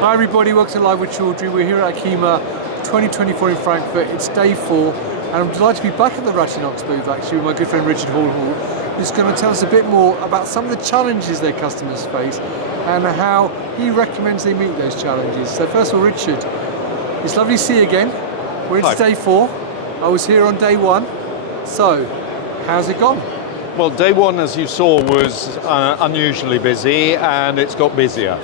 Hi everybody, welcome to Live with Chaudhry. We're here at ACHEMA 2024 in Frankfurt. It's day 4 and I'm delighted to be back at the Rattiinox booth actually with my good friend Richard Hall, who's going to tell us a bit more about some of the challenges their customers face and how he recommends they meet those challenges. So first of all, Richard, it's lovely to see you again. We're into day 4. I was here on day 1. So, how's it gone? Well, day 1, as you saw, was unusually busy and it's got busier.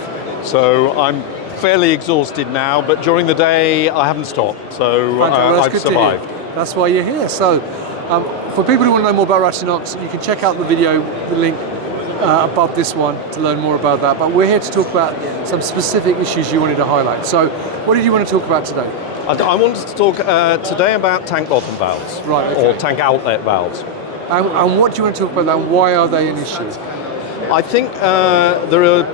So I'm fairly exhausted now, but during the day I haven't stopped, so I've survived. That's why you're here. So for people who want to know more about Rattiinox, you can check out the video, the link above this one to learn more about that. But we're here to talk about some specific issues you wanted to highlight. So what did you want to talk about today? I wanted to talk today about tank bottom valves, right, okay. Or tank outlet valves. And what do you want to talk about that, and why are they an issue? I think there are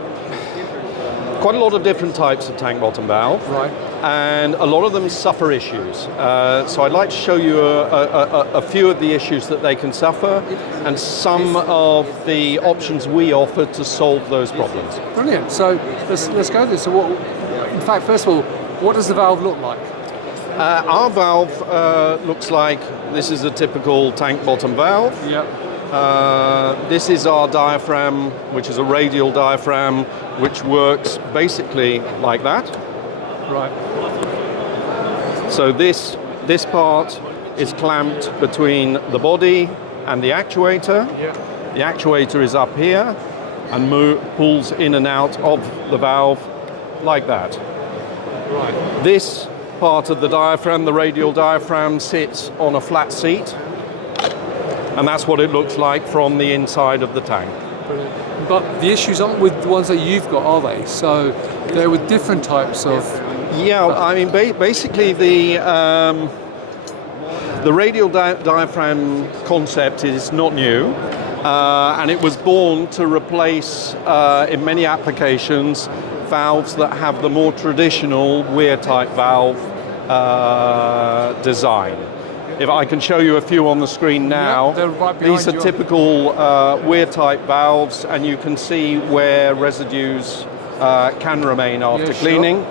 quite a lot of different types of tank bottom valve, right, and a lot of them suffer issues. So I'd like to show you a few of the issues that they can suffer and some of the options we offer to solve those problems. Brilliant. So let's go there. So in fact, first of all, what does the valve look like? Our valve looks like this is a typical tank bottom valve. Yep. This is our diaphragm, which is a radial diaphragm, which works basically like that. Right. So this part is clamped between the body and the actuator. Yeah. The actuator is up here and pulls in and out of the valve like that. Right. This part of the diaphragm, the radial diaphragm, sits on a flat seat. And that's what it looks like from the inside of the tank. Brilliant. But the issues aren't with the ones that you've got, are they? So they're with different types of... Yeah, I mean, basically the radial diaphragm concept is not new. And it was born to replace, in many applications, valves that have the more traditional weir-type valve design. If I can show you a few on the screen now, they're right these are you. typical weir-type valves, and you can see where residues can remain after cleaning.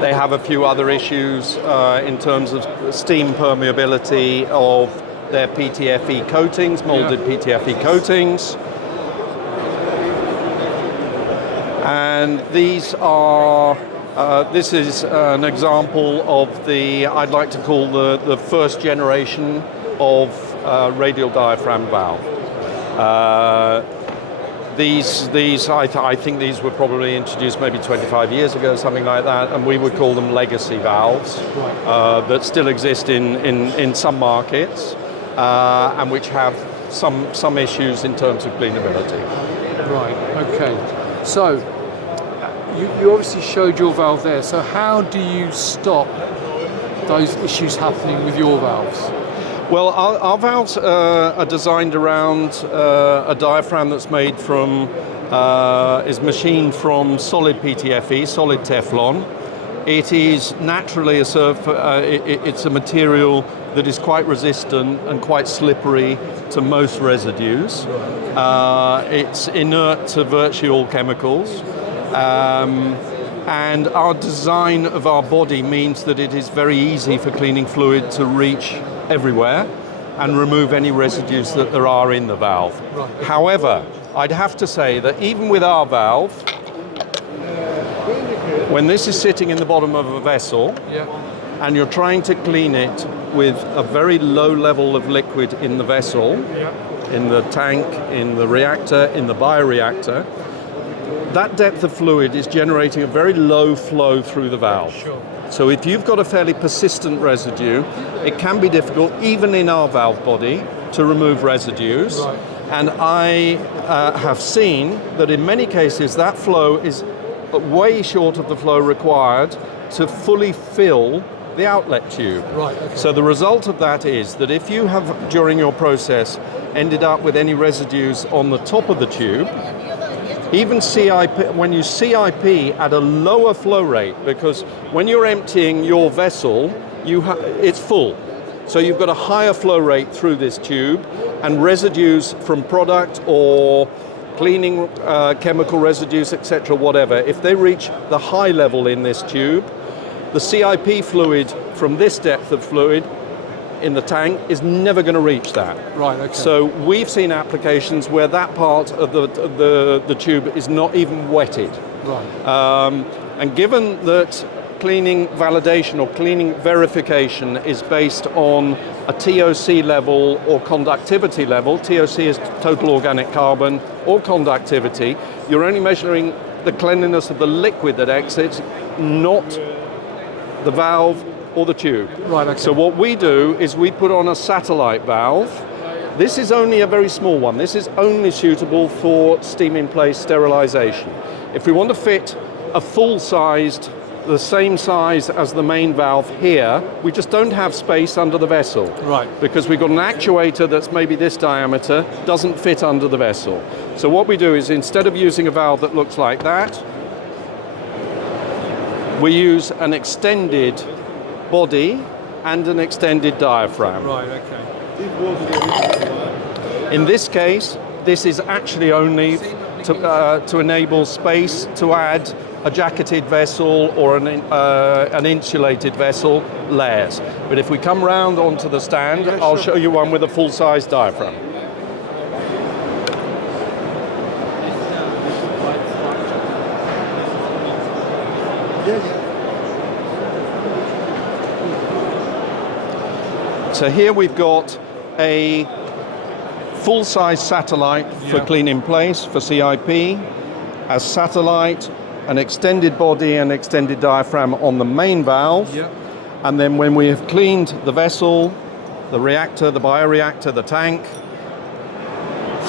They have a few other issues in terms of steam permeability of their PTFE coatings, molded PTFE coatings. And these are this is an example of the, I'd like to call the first generation of radial diaphragm valve. I think these were probably introduced maybe 25 years ago, something like that, and we would call them legacy valves that still exist in some markets and which have some issues in terms of cleanability. Right, okay. So, you obviously showed your valve there, so how do you stop those issues happening with your valves? Well, our valves are designed around a diaphragm that's made from, is machined from solid PTFE, solid Teflon. It is naturally it's a material that is quite resistant and quite slippery to most residues. It's inert to virtually all chemicals. And our design of our body means that it is very easy for cleaning fluid to reach everywhere and remove any residues that there are in the valve. Right. However, I'd have to say that even with our valve, when this is sitting in the bottom of a vessel and you're trying to clean it with a very low level of liquid in the vessel, in the tank, in the reactor, in the bioreactor, that depth of fluid is generating a very low flow through the valve. Sure. So if you've got a fairly persistent residue, it can be difficult, even in our valve body, to remove residues. Right. And I have seen that in many cases that flow is way short of the flow required to fully fill the outlet tube. Right, okay. So the result of that is that if you have, during your process, ended up with any residues on the top of the tube, even CIP, when you CIP at a lower flow rate, because when you're emptying your vessel, it's full. So you've got a higher flow rate through this tube, and residues from product or cleaning chemical residues, etc., whatever, if they reach the high level in this tube, the CIP fluid from this depth of fluid in the tank is never going to reach that. Right, okay. So we've seen applications where that part of the tube is not even wetted. Right. And given that cleaning validation or cleaning verification is based on a TOC level or conductivity level, TOC is total organic carbon, or conductivity, you're only measuring the cleanliness of the liquid that exits, not the valve or the tube. Right, okay. So what we do is we put on a satellite valve. This is only a very small one. This is only suitable for steam-in-place sterilization. If we want to fit a full-sized, the same size as the main valve here, we just don't have space under the vessel. Right. Because we've got an actuator that's maybe this diameter, doesn't fit under the vessel. So what we do is, instead of using a valve that looks like that, we use an extended body and an extended diaphragm. Right, okay. In this case, this is actually only to enable space to add a jacketed vessel or an insulated vessel layers. But if we come round onto the stand, yeah, I'll show you one with a full-size diaphragm. So here we've got a full-size satellite for clean in place, for CIP, as satellite, an extended body and extended diaphragm on the main valve. Yep. And then when we have cleaned the vessel, the reactor, the bioreactor, the tank,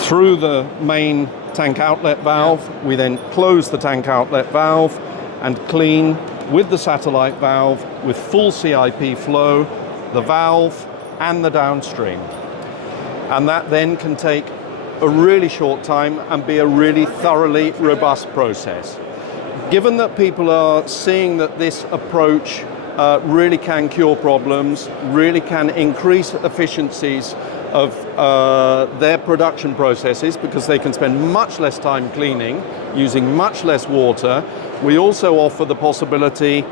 through the main tank outlet valve, we then close the tank outlet valve and clean with the satellite valve with full CIP flow, the valve and the downstream. And that then can take a really short time and be a really thoroughly robust process. Given that people are seeing that this approach really can cure problems, really can increase efficiencies of their production processes, because they can spend much less time cleaning, using much less water, we also offer the possibility,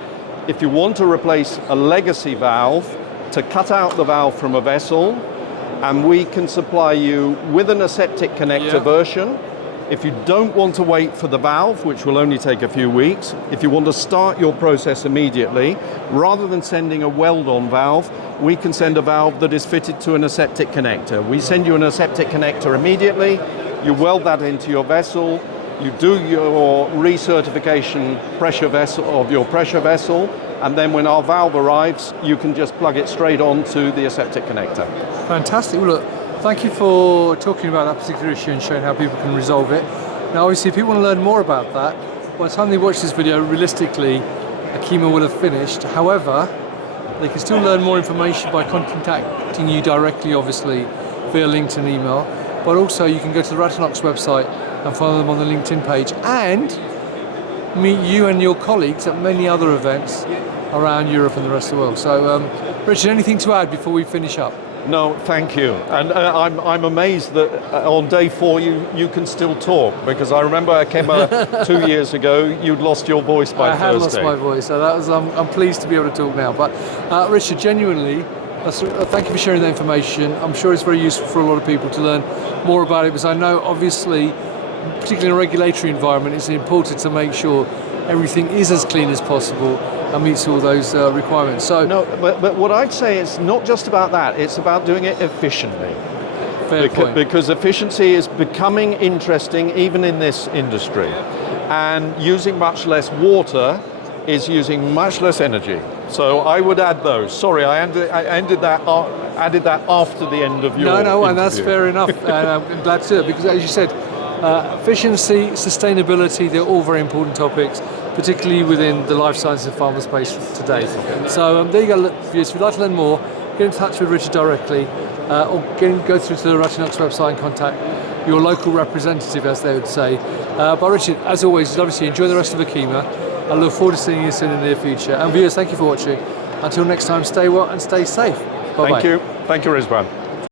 if you want to replace a legacy valve, to cut out the valve from a vessel, and we can supply you with an aseptic connector version. If you don't want to wait for the valve, which will only take a few weeks, if you want to start your process immediately, rather than sending a weld-on valve, we can send a valve that is fitted to an aseptic connector. We send you an aseptic connector immediately, you weld that into your vessel, you do your recertification pressure vessel of your pressure vessel, and then when our valve arrives, you can just plug it straight onto the aseptic connector. Fantastic. Well, look, thank you for talking about that particular issue and showing how people can resolve it. Now, obviously, if people want to learn more about that, by the time they watch this video, realistically, ACHEMA will have finished. However, they can still learn more information by contacting you directly, obviously, via LinkedIn email. But also, you can go to the Rattiinox website and follow them on the LinkedIn page, and meet you and your colleagues at many other events around Europe and the rest of the world. So, Richard, anything to add before we finish up? No, thank you. And I'm amazed that on day 4 you can still talk, because I remember ACHEMA 2 years ago, you'd lost your voice by Thursday. I had lost my voice, so that was, I'm pleased to be able to talk now. But Richard, genuinely, thank you for sharing that information. I'm sure it's very useful for a lot of people to learn more about it, because I know, obviously, particularly in a regulatory environment, it's important to make sure everything is as clean as possible and meets all those requirements. So, no, but what I'd say is not just about that, it's about doing it efficiently. Fair point. Because efficiency is becoming interesting even in this industry. And using much less water is using much less energy. So I would add those. Sorry, I added that after the end of your No, and interview. that's fair enough. And I'm glad to, because as you said, efficiency, sustainability, they're all very important topics, particularly within the life sciences and pharma space today. So there you go, viewers. If you'd like to learn more, get in touch with Richard directly, or go through to the Rattiinox website and contact your local representative, as they would say. But Richard, as always, obviously enjoy the rest of ACHEMA. I look forward to seeing you soon in the near future. And viewers, thank you for watching. Until next time, stay well and stay safe. Bye-bye. Thank you. Thank you, Rizwan.